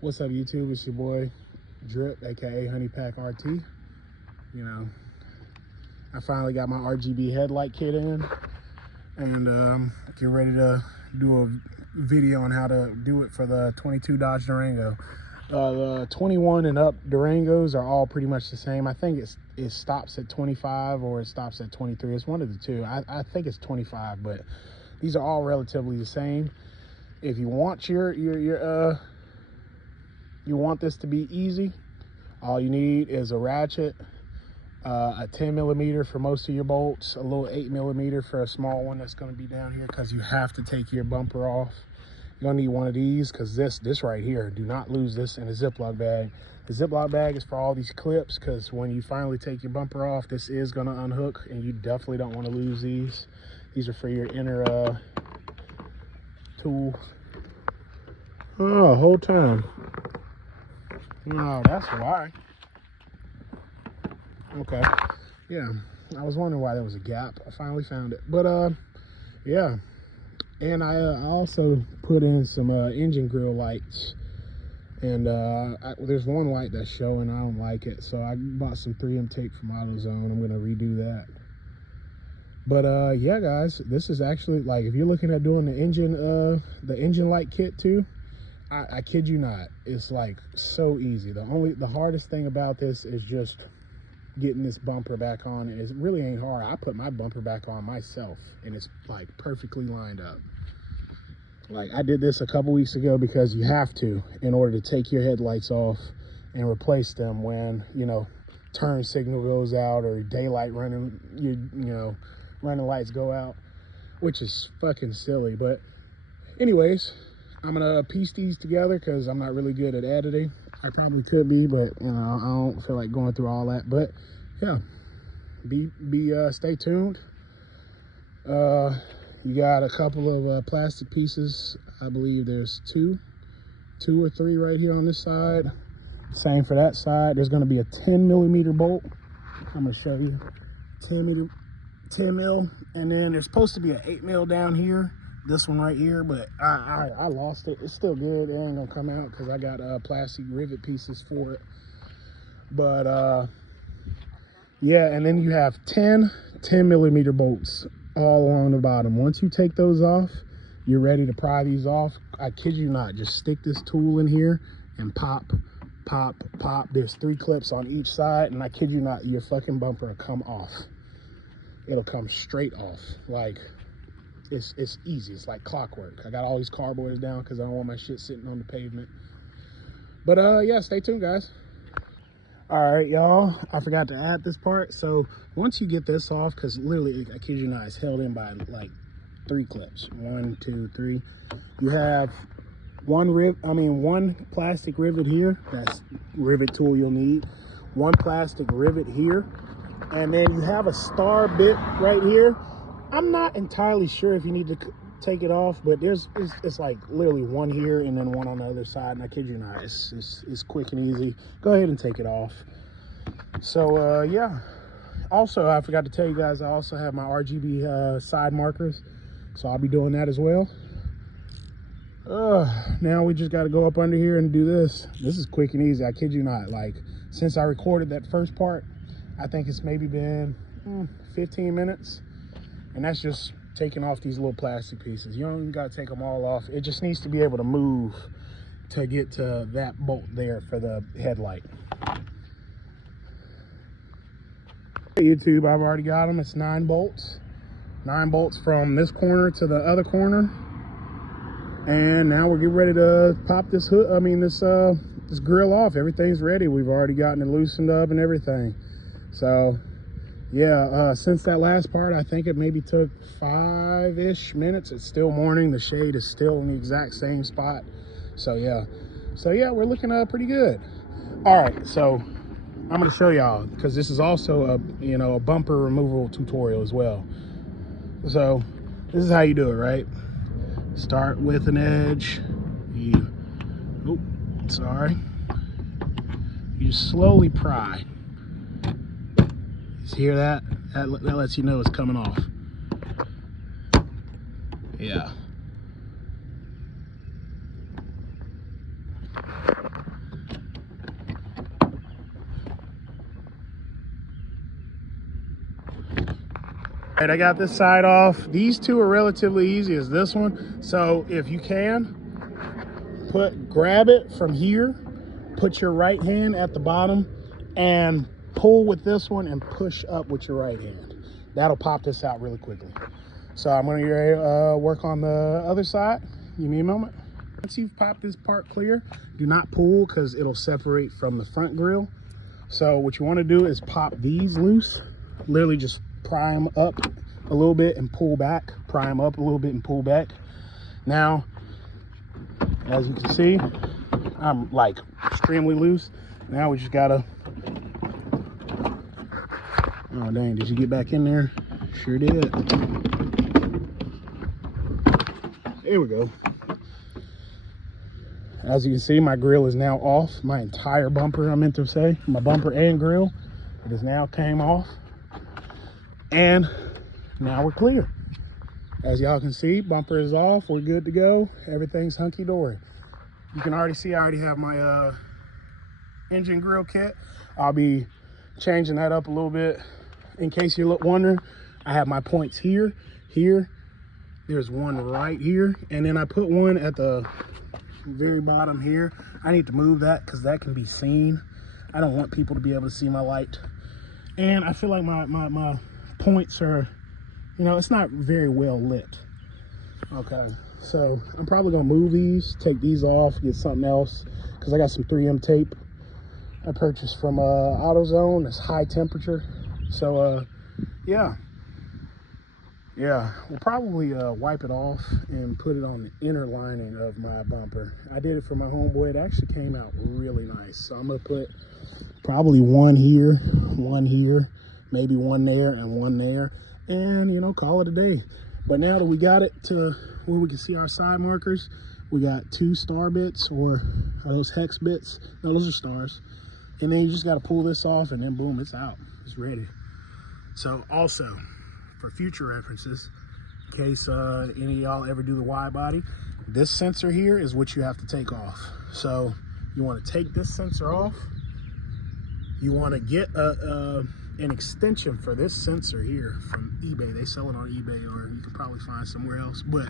What's up, YouTube? It's your boy Drip, aka Honey Pack RT. You know, I finally got my RGB headlight kit in, and getting ready to do a video on how to do it for the 22 Dodge Durango. The 21 and up Durangos are all pretty much the same. I think it stops at 25 or it stops at 23. It's one of the two. I think it's 25, but these are all relatively the same. If you want you want this to be easy, all you need is a ratchet, a 10 millimeter for most of your bolts, a little 8 millimeter for a small one that's going to be down here, because you have to take your bumper off. You're gonna need one of these, because this right here, do not lose this in a Ziploc bag. The Ziploc bag is for all these clips, because when you finally take your bumper off, this is gonna unhook, and you definitely don't want to lose these. These are for your inner tools. Oh, whole time. No, that's why. Okay. Yeah, I was wondering why there was a gap. I finally found it. But yeah. And I also put in some engine grill lights, and there's one light that's showing. I don't like it, so I bought some 3M tape from AutoZone. I'm gonna redo that. But yeah, guys, this is actually, like, if you're looking at doing the engine light kit too, I kid you not, it's like so easy. The hardest thing about this is just getting this bumper back on. It really ain't hard. I put my bumper back on myself, and it's like perfectly lined up. Like, I did this a couple weeks ago, because you have to, in order to take your headlights off and replace them when, you know, turn signal goes out or daylight running, running lights go out, which is fucking silly. But anyways, I'm gonna piece these together, because I'm not really good at editing. I probably could be, but you know, I don't feel like going through all that. But yeah, stay tuned. You got a couple of plastic pieces. I believe there's two or three right here on this side. Same for that side. There's going to be a 10 millimeter bolt. I'm going to show you 10 mil, and then there's supposed to be an 8 mil down here. This one right here, but I lost it. It's still good. It ain't gonna come out, because I got plastic rivet pieces for it. But yeah, and then you have 10 millimeter bolts all along the bottom. Once you take those off, you're ready to pry these off. I kid you not, just stick this tool in here and pop. There's 3 clips on each side, and I kid you not, your fucking bumper will come off. It'll come straight off. Like, it's easy. It's like clockwork. I got all these cardboards down, because I don't want my shit sitting on the pavement. But yeah, stay tuned, guys. All right, y'all, I forgot to add this part. So once you get this off, because literally, I kid you not, it's held in by like 3 clips. 1, 2, 3. You have one plastic rivet here. That's rivet tool you'll need. One plastic rivet here, and then you have a star bit right here. I'm not entirely sure if you need to take it off, but it's like literally one here and then one on the other side, and I kid you not, it's quick and easy. Go ahead and take it off. So yeah, also I forgot to tell you guys, I also have my RGB side markers, so I'll be doing that as well. Now we just got to go up under here and do this. This is quick and easy. I kid you not. Like, since I recorded that first part, I think it's maybe been 15 minutes. And that's just taking off these little plastic pieces. You don't even got to take them all off. It just needs to be able to move to get to that bolt there for the headlight. YouTube, I've already got them. It's 9 bolts. 9 bolts from this corner to the other corner. And now we're getting ready to pop this hood. This grill off. Everything's ready. We've already gotten it loosened up and everything. So yeah, since that last part, I think it maybe took 5-ish minutes. It's still morning. The shade is still in the exact same spot. So yeah, we're looking pretty good. All right, so I'm gonna show y'all, because this is also a bumper removal tutorial as well. So this is how you do it, right? Start with an edge. You slowly pry. Hear that? That lets you know it's coming off. Yeah. All right, I got this side off. These two are relatively easy as this one. So if you can, grab it from here, put your right hand at the bottom and pull with this one and push up with your right hand. That'll pop this out really quickly. So I'm gonna work on the other side. Give me a moment. Once you've popped this part clear, do not pull because it'll separate from the front grill. So what you want to do is pop these loose. Literally just pry them up a little bit and pull back. Pry them up a little bit and pull back. Now, as you can see, I'm like extremely loose. Now we just gotta, oh dang, did you get back in there? Sure did. There we go. As you can see, my grill is now off. My entire bumper, I meant to say, my bumper and grill, it has now came off. And now we're clear. As y'all can see, bumper is off. We're good to go. Everything's hunky-dory. You can already see I already have my engine grill kit. I'll be changing that up a little bit. In case you're wondering, I have my points here, here. There's one right here. And then I put one at the very bottom here. I need to move that because that can be seen. I don't want people to be able to see my light. And I feel like my points are, you know, it's not very well lit. Okay, so I'm probably gonna move these, take these off, get something else, because I got some 3M tape I purchased from AutoZone. It's high temperature. So yeah, we'll probably wipe it off and put it on the inner lining of my bumper. I did it for my homeboy. It actually came out really nice. So I'm gonna put probably one here, maybe one there and one there, and you know, call it a day. But now that we got it to where we can see our side markers, we got 2 star bits, or are those hex bits? No, those are stars. And then you just got to pull this off and then boom, it's out, it's ready. So also, for future references, in case any of y'all ever do the wide body, this sensor here is what you have to take off. So you want to take this sensor off. You want to get an extension for this sensor here from eBay. They sell it on eBay, or you can probably find somewhere else, but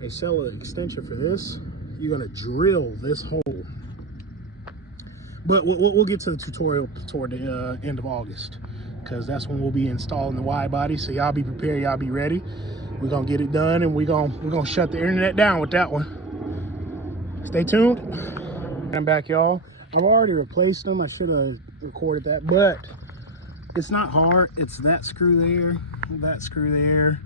they sell an extension for this. You're going to drill this hole. But we'll get to the tutorial toward the end of August, because that's when we'll be installing the wide body. So y'all be prepared, y'all be ready. We're gonna get it done, and we're gonna shut the internet down with that one. Stay tuned. I'm back, y'all. I've already replaced them. I should have recorded that, but it's not hard. It's that screw there,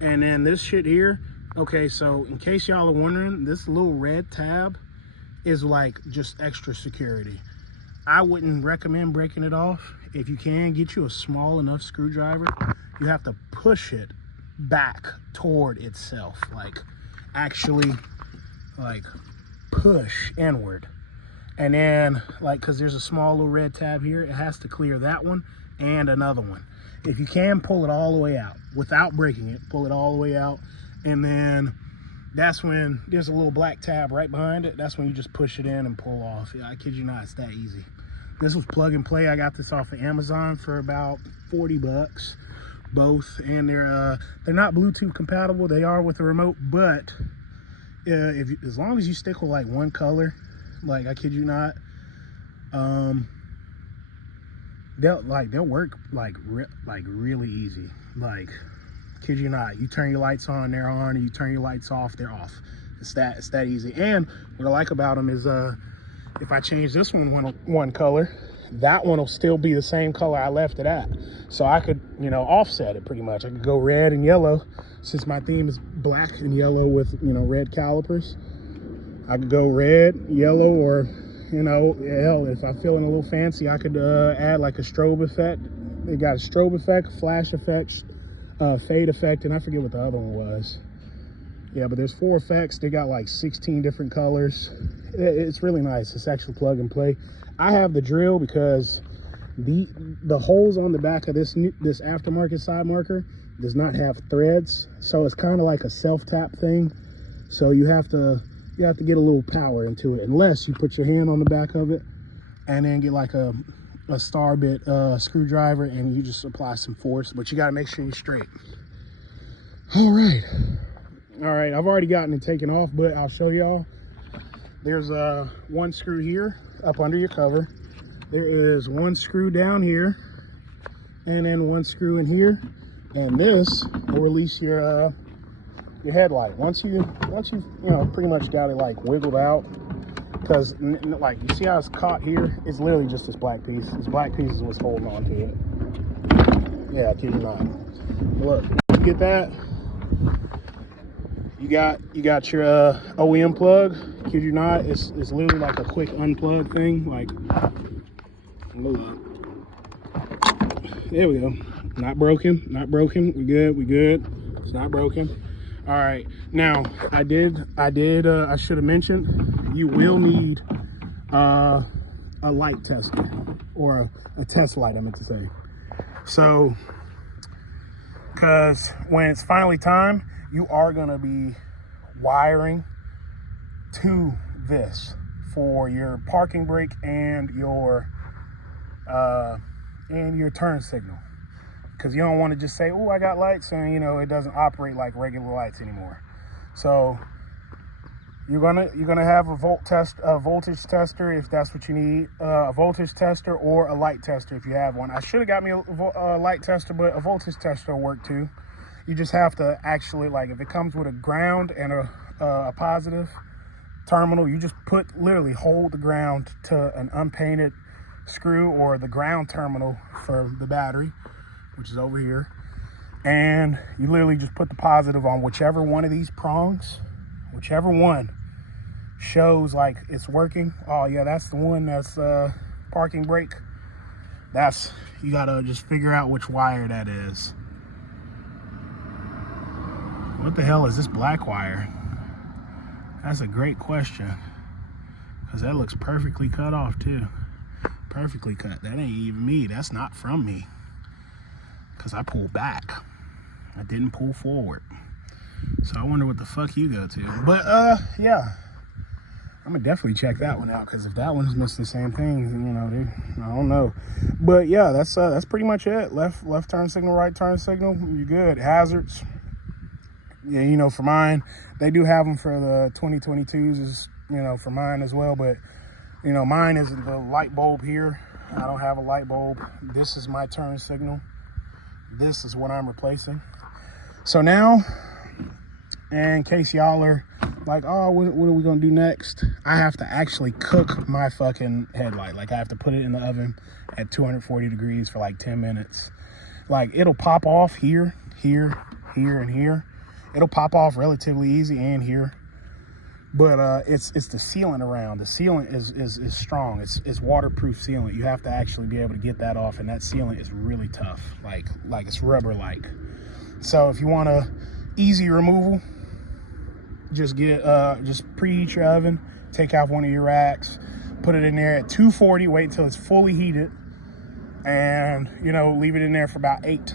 and then this shit here. Okay, so in case y'all are wondering, this little red tab is like just extra security. I wouldn't recommend breaking it off. If you can, get you a small enough screwdriver. You have to push it back toward itself, like actually like push inward. And then like, because there's a small little red tab here, it has to clear that one and another one. If you can, pull it all the way out without breaking it. Pull it all the way out, and then that's when there's a little black tab right behind it. That's when you just push it in and pull off. Yeah, I kid you not, it's that easy. This was plug and play. I got this off of Amazon for about 40 bucks, both. And they're not Bluetooth compatible. They are with the remote, but as long as you stick with like one color, like I kid you not, they'll work like really easy. Like, kid you not, you turn your lights on, they're on, and you turn your lights off, they're off. It's that easy. And what I like about them is if I change this one color, that one will still be the same color I left it at. So I could, you know, offset it pretty much. I could go red and yellow, since my theme is black and yellow with, you know, red calipers. I could go red, yellow, or, you know, hell, if I'm feeling a little fancy, I could add like a strobe effect. They got a strobe effect, flash effect, fade effect, and I forget what the other one was. Yeah, but there's 4 effects. They got like 16 different colors. It's really nice. It's actually plug and play. I have the drill because the holes on the back of this aftermarket side marker does not have threads, so it's kind of like a self-tap thing. So you have to get a little power into it, unless you put your hand on the back of it and then get like a a star bit screwdriver, and you just apply some force, but you got to make sure you're straight. All right, I've already gotten it taken off, but I'll show y'all. There's one screw here up under your cover. There is one screw down here, and then one screw in here, and this will release your headlight. Once you pretty much got it like wiggled out, because like you see how it's caught here, it's literally just this black piece. This black piece is what's holding on to it. Yeah, I kid you not. Look, you get that, you got your OEM plug. Kid you not, it's literally like a quick unplug thing. Like, look, there we go. Not broken, we good. It's not broken. All right, now I should have mentioned, you will need a light tester, or a test light, I meant to say. So, because when it's finally time, you are gonna be wiring to this for your parking brake and your turn signal. Because you don't want to just say, oh, I got lights, and it doesn't operate like regular lights anymore. So you're gonna have a voltage tester if that's what you need, a voltage tester or a light tester if you have one. I should have got me a light tester, but a voltage tester will work too. You just have to actually, like, if it comes with a ground and a positive terminal, you just literally hold the ground to an unpainted screw, or the ground terminal for the battery, which is over here, and you literally just put the positive on whichever one of these prongs, whichever one shows like it's working. Oh yeah, that's the one that's parking brake. You gotta just figure out which wire that is. What the hell is this black wire? That's a great question, because that looks perfectly cut off too. Perfectly cut. That ain't even me. That's not from me, because I pulled back. I didn't pull forward. So I wonder what the fuck you go to. But yeah, I'm gonna definitely check that one out, because if that one's missing the same thing, dude, I don't know. But yeah, that's pretty much it. Left turn signal, right turn signal, you're good. Hazards, yeah, for mine, they do have them for the 2022s, is for mine as well. But mine is the light bulb here. I don't have a light bulb. This is my turn signal. This is what I'm replacing. So now, in case y'all are like, oh, what are we gonna do next? I have to actually cook my fucking headlight. Like, I have to put it in the oven at 240 degrees for like 10 minutes. Like, it'll pop off here, and here. It'll pop off relatively easy, and here. But it's the sealant around. The sealant is strong. It's waterproof sealant. You have to actually be able to get that off, and that sealant is really tough. Like it's rubber-like. So if you want a easy removal, just preheat your oven, take out one of your racks, put it in there at 240, wait until it's fully heated, and leave it in there for about 8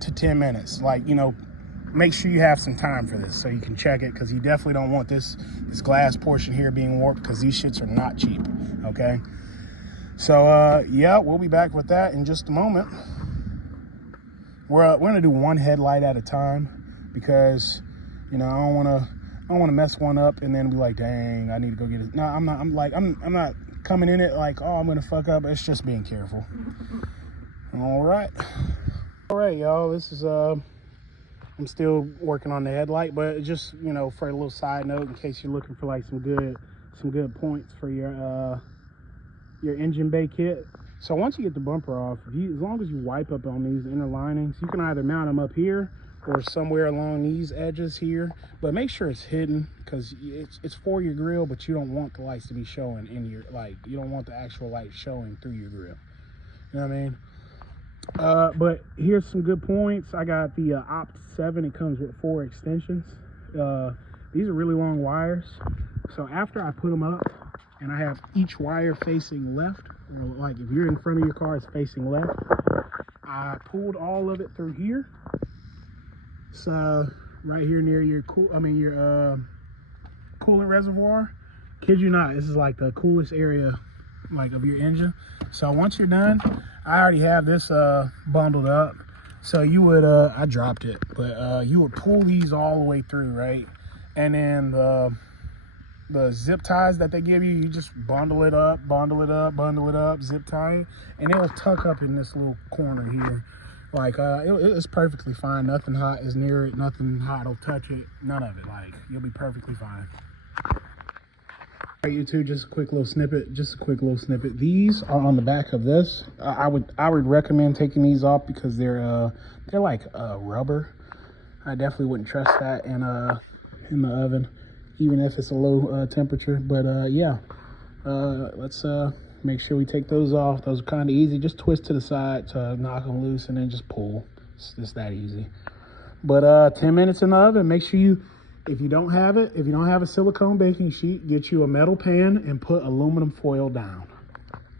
to 10 minutes. Like, make sure you have some time for this so you can check it, because you definitely don't want this glass portion here being warped, because these shits are not cheap. Okay, so yeah, we'll be back with that in just a moment. We're gonna do one headlight at a time, because I don't want to mess one up and then be like, dang, I need to go get it. No, I'm not coming in it like, oh, I'm gonna fuck up. It's just being careful. All right, y'all, this is I'm still working on the headlight, but just for a little side note, in case you're looking for like some good points for your engine bay kit. So once you get the bumper off, as long as you wipe up on these inner linings, you can either mount them up here or somewhere along these edges here, but make sure it's hidden, because it's for your grill, but you don't want the lights to be showing in your, like, you don't want the actual light showing through your grill. You know what I mean? But here's some good points. I got the Opt 7. It comes with 4 extensions. These are really long wires. So after I put them up and I have each wire facing left, like if you're in front of your car, it's facing left, I pulled all of it through here. So right here near your coolant reservoir. Kid you not, this is like the coolest area like of your engine. So once you're done, I already have this bundled up. So you would, I dropped it, but you would pull these all the way through, right? And then the zip ties that they give you, you just bundle it up, zip tie it, and it'll tuck up in this little corner here. Like, it's perfectly fine. Nothing hot is near it. Nothing hot will touch it. None of it. Like, you'll be perfectly fine. All right, YouTube, just a quick little snippet. These are on the back of this. I would recommend taking these off because they're like rubber. I definitely wouldn't trust that in the oven, even if it's a low temperature. But yeah, let's make sure we take those off. Those are kind of easy. Just twist to the side to knock them loose and then just pull. It's just that easy. But 10 minutes in the oven. Make sure you, if you don't have a silicone baking sheet, get you a metal pan and put aluminum foil down.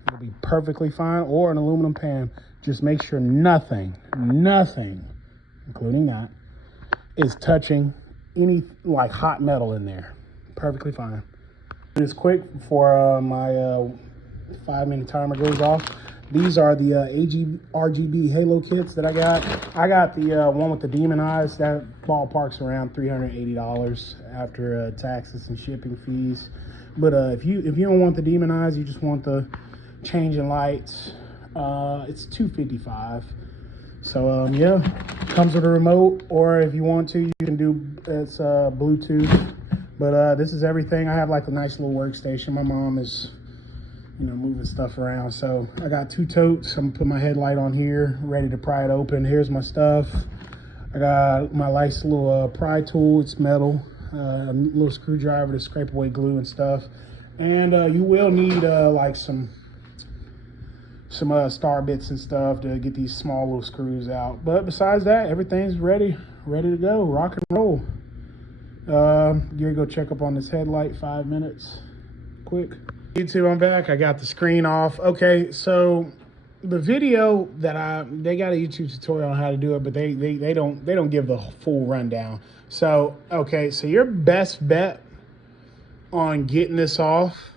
It'll be perfectly fine, or an aluminum pan. Just make sure nothing, including that, is touching any like hot metal in there. Perfectly fine. It's quick before my 5-minute timer goes off. These are the RGB Halo kits that I got. I got the one with the demon eyes. That ballpark's around $380 after taxes and shipping fees. But if you don't want the demon eyes, you just want the changing lights, it's $255. So yeah, comes with a remote, or if you want to, you can do it's Bluetooth. But this is everything. I have like a nice little workstation. My mom is, you know, moving stuff around. So I got 2 totes. I'm gonna put my headlight on here, ready to pry it open. Here's my stuff. I got my nice little pry tool. It's metal. A little screwdriver to scrape away glue and stuff. And you will need like some star bits and stuff to get these small little screws out. But besides that, everything's ready to go, rock and roll. Gonna go check up on this headlight. 5 minutes, quick. YouTube, I'm back. I got the screen off. Okay, so the video that they got a YouTube tutorial on how to do it, but they don't give the full rundown. So okay, so your best bet on getting this off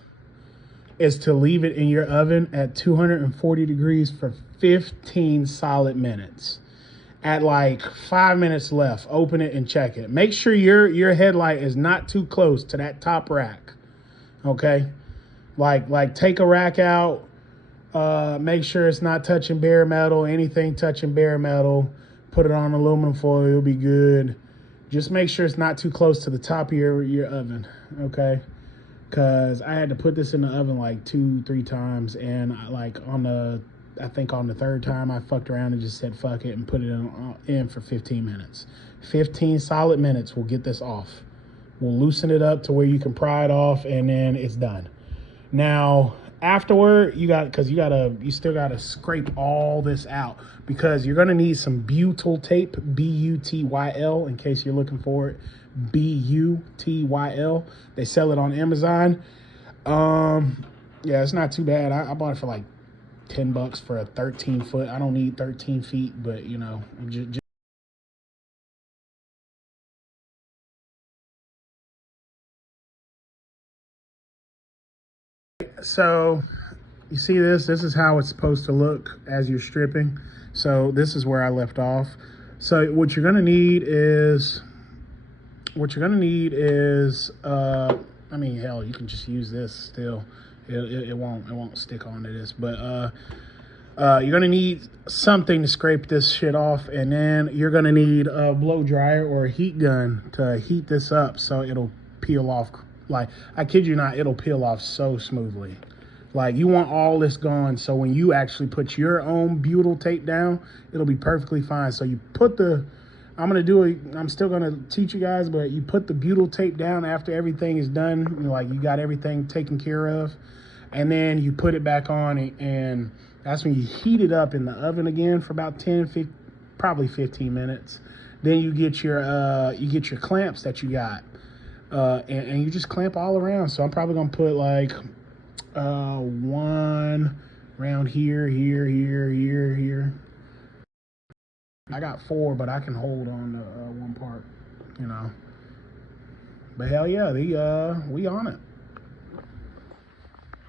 is to leave it in your oven at 240 degrees for 15 solid minutes. At like 5 minutes left, open it and check it. Make sure your headlight is not too close to that top rack. Okay, like take a rack out. Make sure it's not touching bare metal. Anything touching bare metal, put it on aluminum foil. You'll be good. Just make sure it's not too close to the top of your oven. Okay. Cause I had to put this in the oven like 2-3 times, and I think on the 3rd time I fucked around and just said fuck it and put it in for 15 minutes. 15 solid minutes will get this off. We'll loosen it up to where you can pry it off, and then it's done. Now afterward, you still gotta scrape all this out, because you're gonna need some butyl tape, B-U-T-Y-L, in case you're looking for it. B-U-T-Y-L. They sell it on Amazon. Yeah, it's not too bad. I bought it for like $10 for a 13 foot. I don't need 13 feet, but you know, just so you see this is how it's supposed to look as you're stripping. So this is where I left off. So what you're gonna need is I mean, hell, you can just use this still. It won't stick onto this, but you're gonna need something to scrape this shit off, and then you're gonna need a blow dryer or a heat gun to heat this up so it'll peel off. Like, I kid you not, it'll peel off so smoothly. Like, you want all this gone, so when you actually put your own butyl tape down, it'll be perfectly fine. So you put I'm still gonna teach you guys, but you put the butyl tape down after everything is done, like you got everything taken care of, and then you put it back on, and that's when you heat it up in the oven again for about 10, probably 15 minutes. Then you get your clamps that you got, and you just clamp all around. So I'm probably gonna put like one around here. I got 4, but I can hold on to one part, you know. But hell yeah, we on it.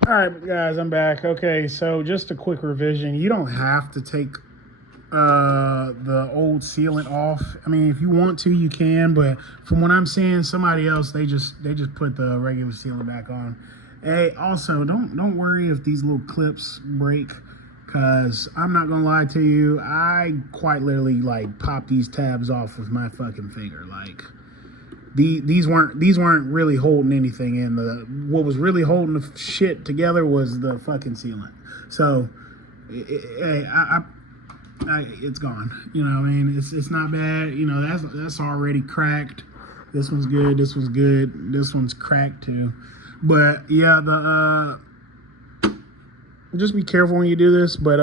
All right, guys, I'm back. Okay, so just a quick revision. You don't have to take the old sealant off. I mean, if you want to, you can, but from what I'm seeing, somebody else, they just put the regular sealant back on. Hey, also, don't worry if these little clips break, because I'm not gonna lie to you, I quite literally like popped these tabs off with my fucking finger. Like, these weren't really holding anything in. What was really holding the shit together was the fucking sealant. So it's gone. You know what I mean? It's not bad. You know, that's already cracked. This one's good. This one's good. This one's cracked too. But yeah, just be careful when you do this. But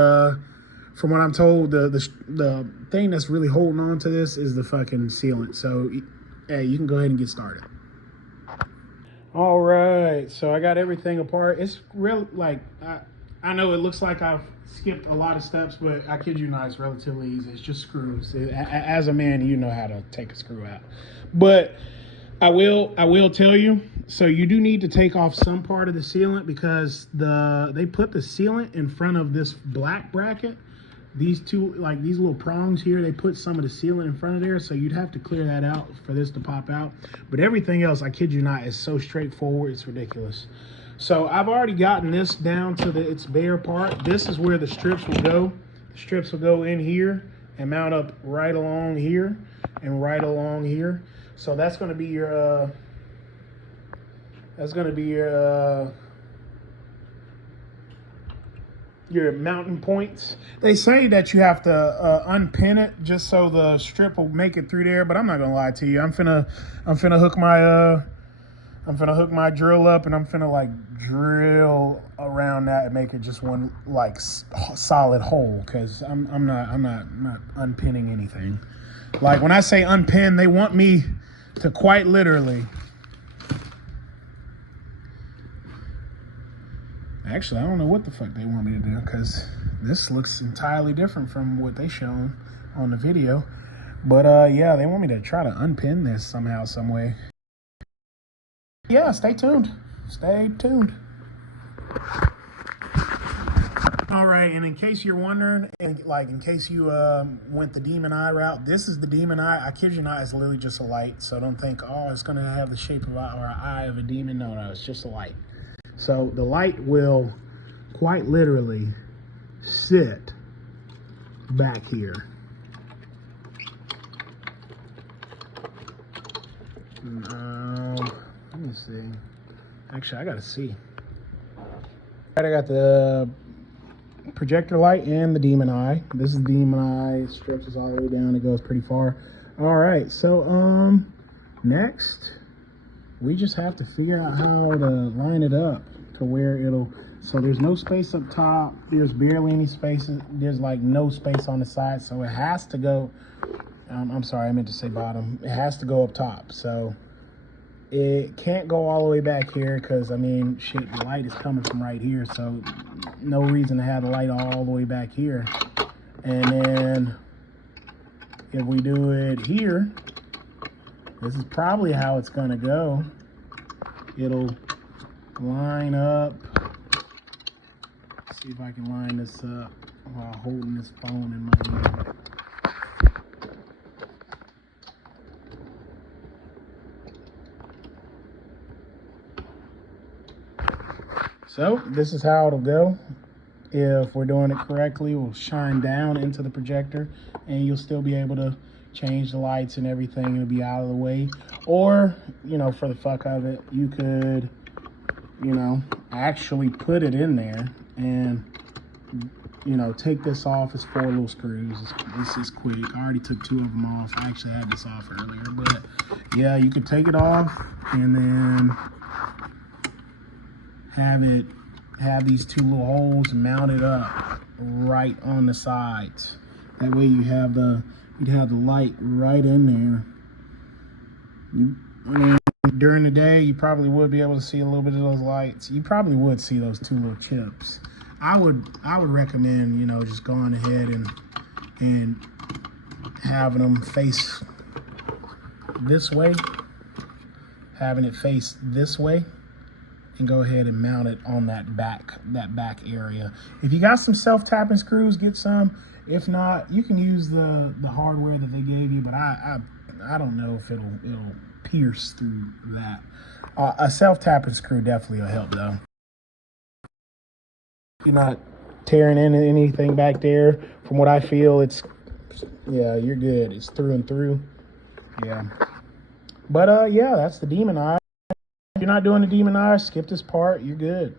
from what I'm told, the thing that's really holding on to this is the fucking sealant. So hey, you can go ahead and get started. All right, so I got everything apart. It's real, like, I know it looks like I've skipped a lot of steps, but I kid you not, it's relatively easy. It's just screws. As a man, you know how to take a screw out. But I will tell you, so you do need to take off some part of the sealant, because they put the sealant in front of this black bracket. These two, like these little prongs here, they put some of the sealant in front of there, so you'd have to clear that out for this to pop out. But everything else, I kid you not, is so straightforward, it's ridiculous. So I've already gotten this down to its bare part. This is where the strips will go. The strips will go in here and mount up right along here and right along here. So that's going to be your your mounting points. They say that you have to unpin it just so the strip will make it through there, but I'm not gonna lie to you. I'm finna hook my drill up, and I'm finna like drill around that and make it just one like solid hole, because I'm not unpinning anything. Like, when I say unpin, they want me to quite literally. Actually, I don't know what the fuck they want me to do, because this looks entirely different from what they shown on the video. But yeah, they want me to try to unpin this somehow, some way. Yeah, stay tuned. Stay tuned. All right, and in case you're wondering, and like in case you went the demon eye route, this is the demon eye. I kid you not, it's literally just a light. So don't think, oh, it's gonna have the shape of an eye of a demon. No, it's just a light. So the light will quite literally sit back here. Let me see. Actually, I gotta see. I got the projector light and the demon eye. This is the demon eye. It stretches all the way down. It goes pretty far. All right. So next, we just have to figure out how to line it up to where it'll, so there's no space up top, there's barely any space, there's like no space on the side, so it has to go, I'm sorry, I meant to say bottom, it has to go up top. So it can't go all the way back here, because I mean, shit, the light is coming from right here, so no reason to have the light all the way back here. And then if we do it here, this is probably how it's gonna go. It'll line up. Let's see if I can line this up while holding this phone in my hand. So this is how it'll go. If we're doing it correctly, we'll shine down into the projector, and you'll still be able to change the lights and everything. It'll be out of the way. Or, you know, for the fuck of it, you could, you know, actually put it in there and, you know, take this off. It's 4 little screws. This is quick. I already took 2 of them off. I actually had this off earlier, but yeah, you could take it off and then have these 2 little holes mounted up right on the sides. That way you'd have the light right in there. I mean, during the day, you probably would be able to see a little bit of those lights. You probably would see those 2 little chips. I would recommend, you know, just going ahead and having them face this way, having it face this way, and go ahead and mount it on that back area. If you got some self-tapping screws, get some. If not, you can use the hardware that they gave you, but I don't know if it'll pierce through that. A self-tapping screw definitely will help though. You're not tearing in anything back there. From what I feel, yeah, you're good. It's through and through. Yeah. But yeah, that's the Demon Eye. If you're not doing the Demon Eye, skip this part. You're good.